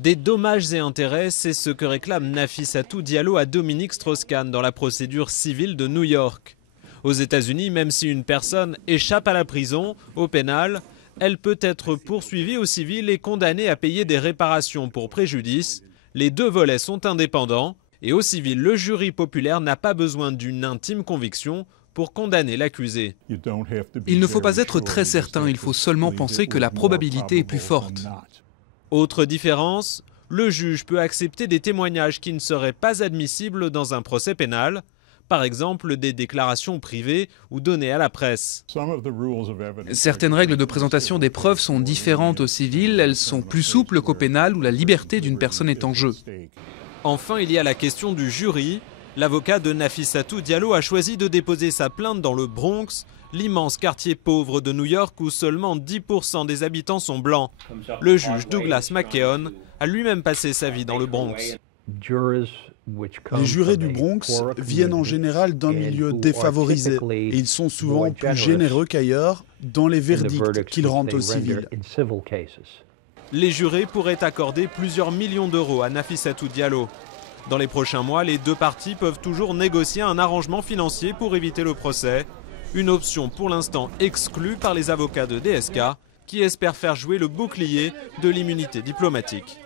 Des dommages et intérêts, c'est ce que réclame Nafissatou Diallo à Dominique Strauss-Kahn dans la procédure civile de New York. Aux États-Unis, même si une personne échappe à la prison, au pénal, elle peut être poursuivie au civil et condamnée à payer des réparations pour préjudice. Les deux volets sont indépendants et au civil, le jury populaire n'a pas besoin d'une intime conviction pour condamner l'accusé. Il ne faut pas être très certain, il faut seulement penser que la probabilité est plus forte. Autre différence, le juge peut accepter des témoignages qui ne seraient pas admissibles dans un procès pénal, par exemple des déclarations privées ou données à la presse. Certaines règles de présentation des preuves sont différentes au civil, elles sont plus souples qu'au pénal où la liberté d'une personne est en jeu. Enfin, il y a la question du jury. L'avocat de Nafissatou Diallo a choisi de déposer sa plainte dans le Bronx, l'immense quartier pauvre de New York où seulement 10% des habitants sont blancs. Le juge Douglas McKeon a lui-même passé sa vie dans le Bronx. Les jurés du Bronx viennent en général d'un milieu défavorisé et ils sont souvent plus généreux qu'ailleurs dans les verdicts qu'ils rendent au civil. Les jurés pourraient accorder plusieurs millions d'euros à Nafissatou Diallo. Dans les prochains mois, les deux parties peuvent toujours négocier un arrangement financier pour éviter le procès. Une option pour l'instant exclue par les avocats de DSK qui espèrent faire jouer le bouclier de l'immunité diplomatique.